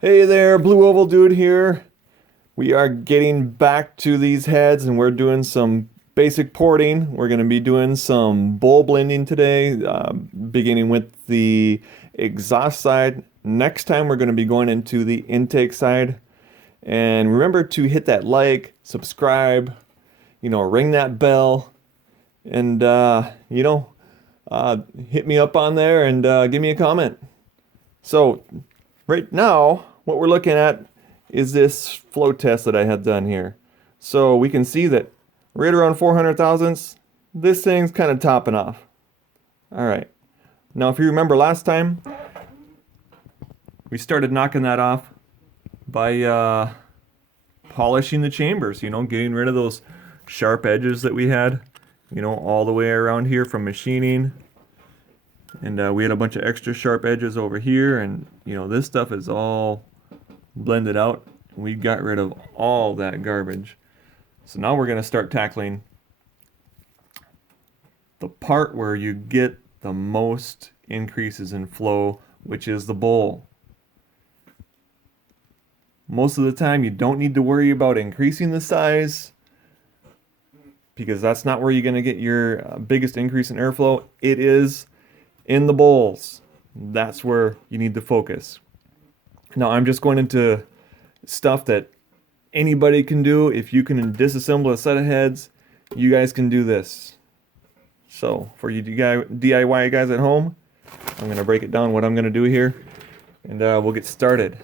Hey there, Blue Oval Dude here. We are getting back to these heads and we're doing some basic porting. We're going to be doing some bowl blending today, beginning with the exhaust side. Next time we're going to be going into the intake side. And remember to hit that like, subscribe, ring that bell, and, hit me up on there and give me a comment. So, right now, what we're looking at is this flow test that I had done here. So we can see that right around 400 thousandths, this thing's kind of topping off. All right. Now, if you remember last time, we started knocking that off by polishing the chambers, getting rid of those sharp edges that we had, all the way around here from machining. And we had a bunch of extra sharp edges over here, and this stuff is all blended out. We got rid of all that garbage. So now we're going to start tackling the part where you get the most increases in flow, which is the bowl. Most of the time you don't need to worry about increasing the size because that's not where you're going to get your biggest increase in airflow. It is in the bowls. That's where you need to focus. Now I'm just going into stuff that anybody can do. If you can disassemble a set of heads, you guys can do this. So for you DIY guys at home, I'm going to break it down what I'm going to do here, and we'll get started.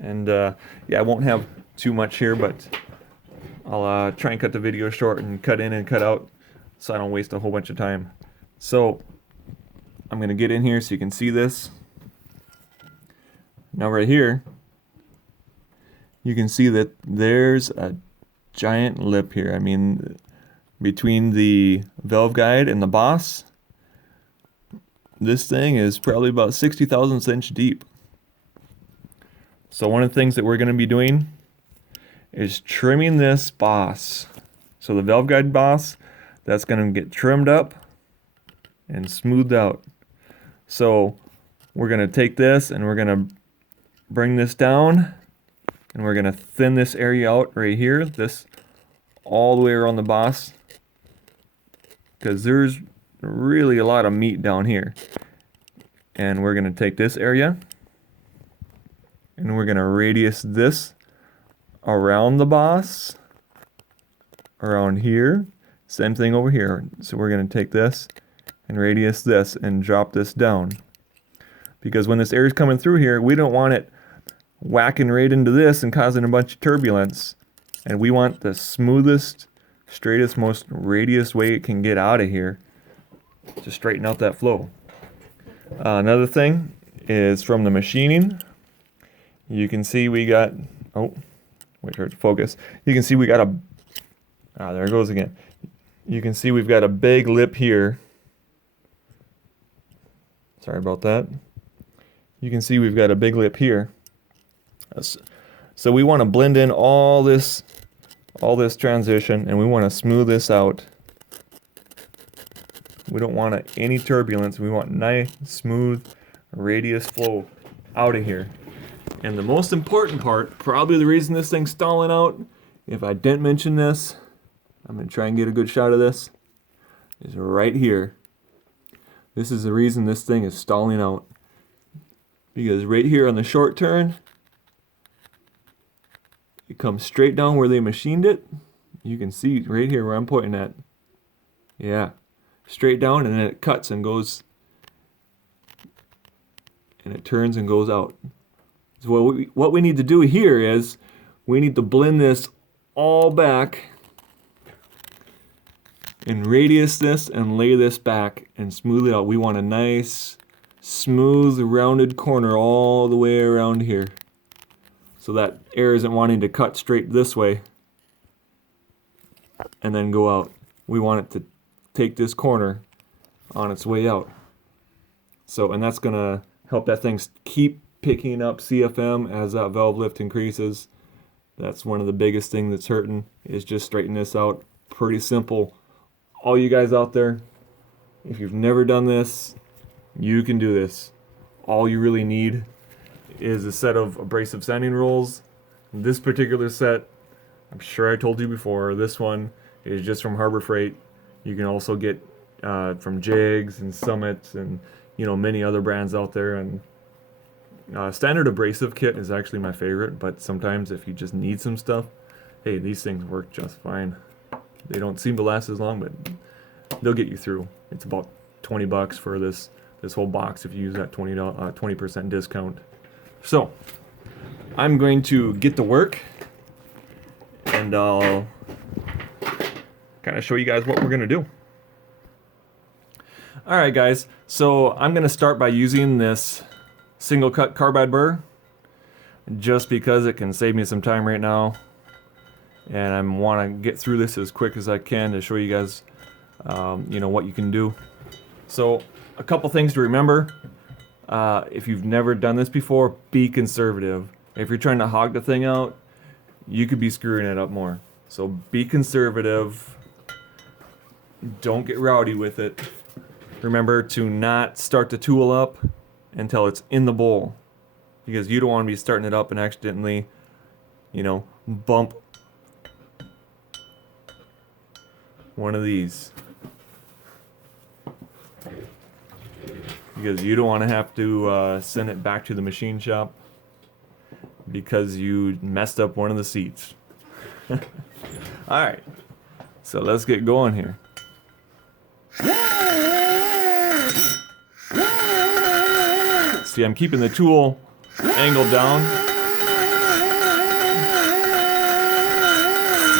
And yeah, I won't have too much here, but I'll try and cut the video short and cut in and cut out so I don't waste a whole bunch of time. So I'm going to get in here so you can see this. Now right here, you can see that there's a giant lip here. I mean, between the valve guide and the boss, this thing is probably about 60 thousandths inch deep. So one of the things that we're going to be doing is trimming this boss. So the valve guide boss, that's going to get trimmed up and smoothed out. So we're going to take this and we're going to bring this down and we're going to thin this area out right here, this all the way around the boss, because there's really a lot of meat down here. And we're going to take this area and we're going to radius this around the boss, around here, same thing over here. So we're going to take this and radius this and drop this down, because when this air is coming through here, we don't want it whacking right into this and causing a bunch of turbulence, and we want the smoothest, straightest, most radius way it can get out of here to straighten out that flow. Another thing is from the machining, you can see we got, wait for it to focus. You can see we got there it goes again. You can see we've got a big lip here. Sorry about that. You can see we've got a big lip here. So we want to blend in all this transition, and we want to smooth this out. We don't want any turbulence. We want nice, smooth, radius flow out of here. And the most important part, probably the reason this thing's stalling out, if I didn't mention this, I'm going to try and get a good shot of this, is right here. This is the reason this thing is stalling out. Because right here on the short turn, it comes straight down where they machined it. You can see right here where I'm pointing at. Yeah, straight down, and then it cuts and goes, and it turns and goes out. So what we need to do here is we need to blend this all back and radius this and lay this back and smooth it out. We want a nice, smooth, rounded corner all the way around here, so that air isn't wanting to cut straight this way and then go out. We want it to take this corner on its way out. So, and that's gonna help that thing keep picking up CFM as that valve lift increases. That's one of the biggest things that's hurting, is just straighten this out. Pretty simple. All you guys out there, if you've never done this, you can do this. All you really need is a set of abrasive sanding rolls. This particular set, I'm sure I told you before, this one is just from Harbor Freight. You can also get from Jigs and Summit and many other brands out there. And standard abrasive kit is actually my favorite, but sometimes if you just need some stuff, hey, these things work just fine. They don't seem to last as long, but they'll get you through. It's about $20 for this whole box if you use that 20% discount. So I'm going to get to work, and I'll kind of show you guys what we're gonna do. All right, guys. So I'm gonna start by using this single cut carbide burr, just because it can save me some time right now, and I want to get through this as quick as I can to show you guys, what you can do. So a couple things to remember. If you've never done this before, be conservative. If you're trying to hog the thing out, you could be screwing it up more. So be conservative. Don't get rowdy with it. Remember to not start the tool up until it's in the bowl, because you don't want to be starting it up and accidentally, bump one of these, because you don't want to have to send it back to the machine shop because you messed up one of the seats. Alright, so let's get going here. See, I'm keeping the tool angled down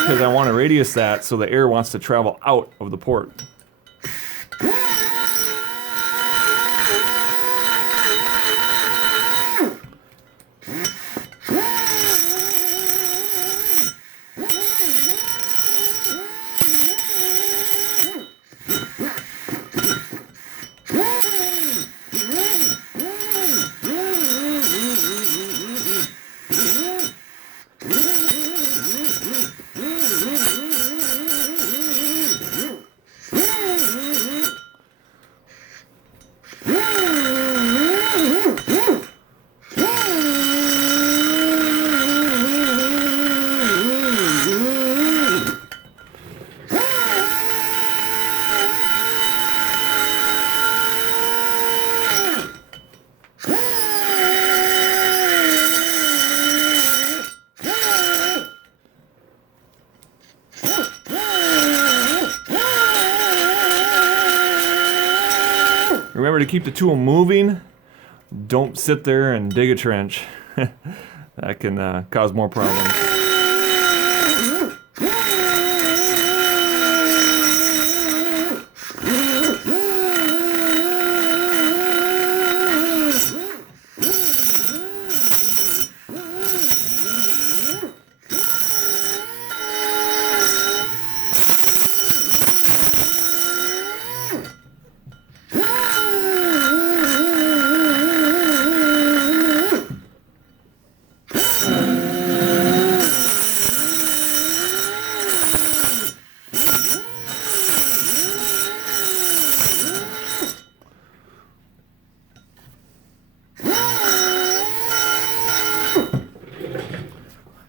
because I want to radius that so the air wants to travel out of the port. Remember to keep the tool moving. Don't sit there and dig a trench. That can cause more problems.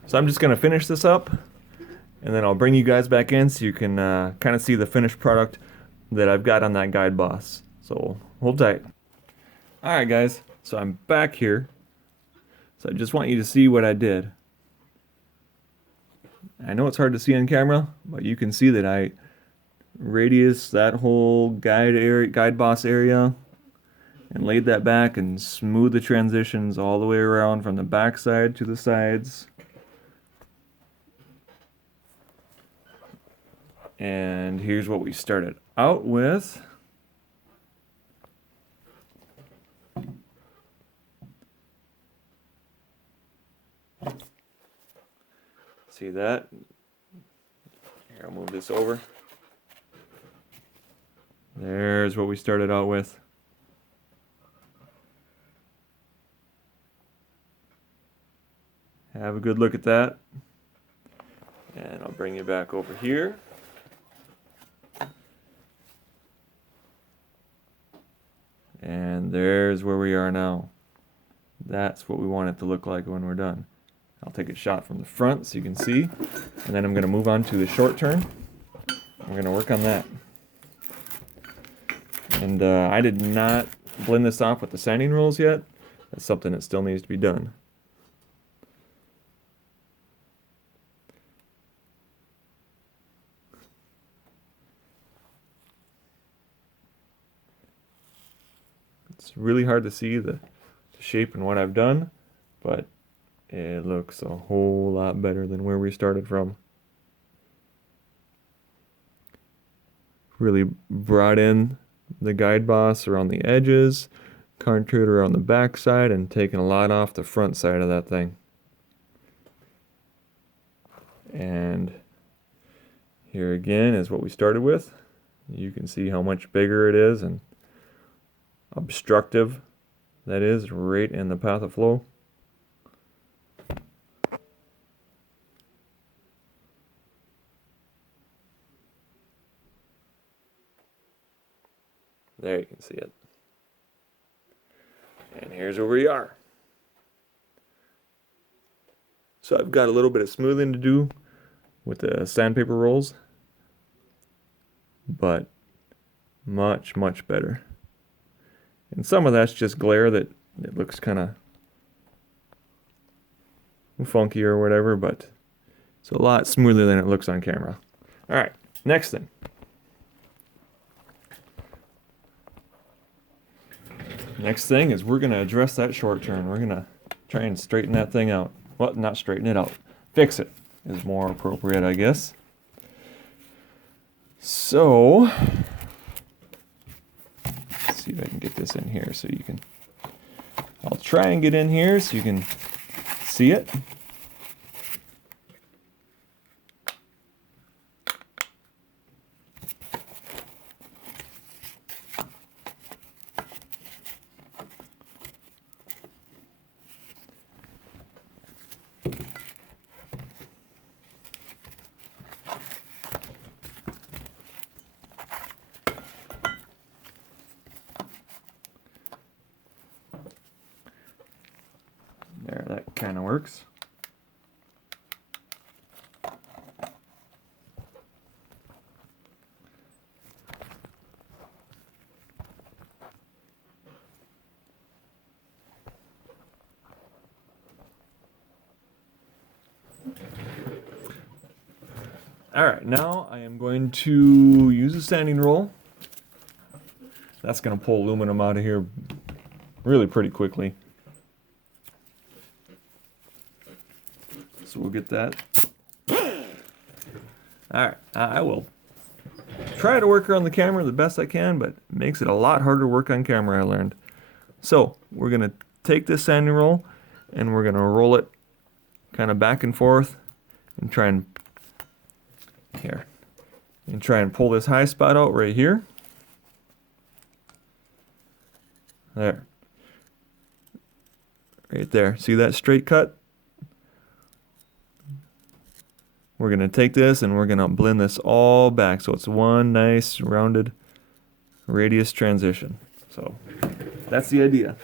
So I'm just going to finish this up, and then I'll bring you guys back in so you can kind of see the finished product that I've got on that guide boss. So hold tight. Alright guys, so I'm back here. So I just want you to see what I did. I know it's hard to see on camera, but you can see that I radius that whole guide boss area and laid that back and smoothed the transitions all the way around from the back side to the sides. And here's what we started out with. See that? Here, I'll move this over. There's what we started out with. Have a good look at that. And I'll bring you back over here. And there's where we are now. That's what we want it to look like when we're done. I'll take a shot from the front so you can see, and then I'm going to move on to the short turn. We're going to work on that. And I did not blend this off with the sanding rolls yet. That's something that still needs to be done. It's really hard to see the shape and what I've done, but it looks a whole lot better than where we started from. Really brought in the guide boss around the edges, contoured around the back side, and taken a lot off the front side of that thing. And here again is what we started with. You can see how much bigger it is and obstructive that is right in the path of flow. There you can see it. And here's where we are. So I've got a little bit of smoothing to do with the sandpaper rolls, but much, much better. And some of that's just glare that it looks kind of funky or whatever, but it's a lot smoother than it looks on camera. All right, next thing. Next thing is we're going to address that short turn. We're going to try and straighten that thing out. Well, not straighten it out. Fix it is more appropriate, I guess. So, let's see if I can get this in here so you can... I'll try and get in here so you can see it. There, that kind of works. All right, now I am going to use a sanding roll. That's going to pull aluminum out of here really pretty quickly. So we'll get that. All right, I will try to work around the camera the best I can, but it makes it a lot harder to work on camera, I learned. So we're going to take this sanding roll and we're going to roll it kind of back and forth and try and pull this high spot out right here. There. Right there. See that straight cut? We're going to take this and we're going to blend this all back so it's one nice rounded radius transition. So that's the idea.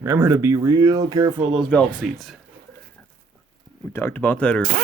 Remember to be real careful of those valve seats. We talked about that earlier.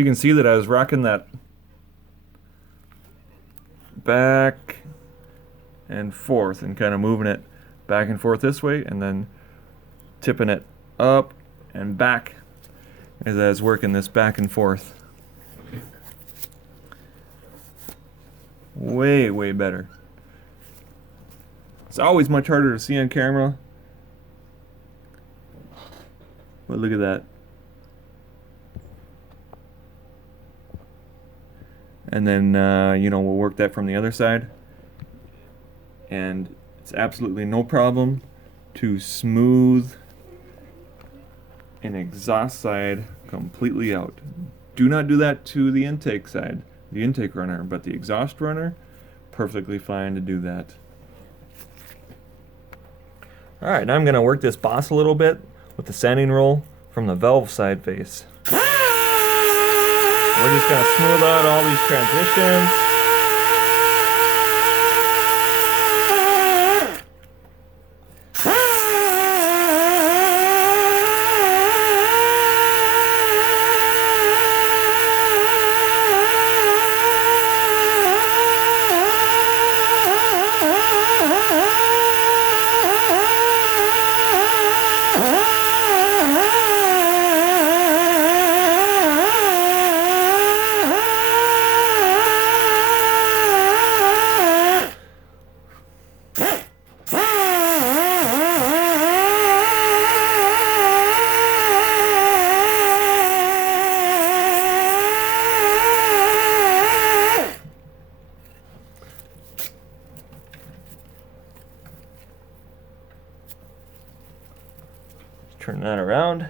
So you can see that I was rocking that back and forth and kind of moving it back and forth this way and then tipping it up and back as I was working this back and forth. Way, way better. It's always much harder to see on camera, but look at that. And then, we'll work that from the other side. And it's absolutely no problem to smooth an exhaust side completely out. Do not do that to the intake side, the intake runner, but the exhaust runner, perfectly fine to do that. Alright, now I'm going to work this boss a little bit with the sanding roll from the valve side face. We're just going to smooth out all these transitions. Turn that around.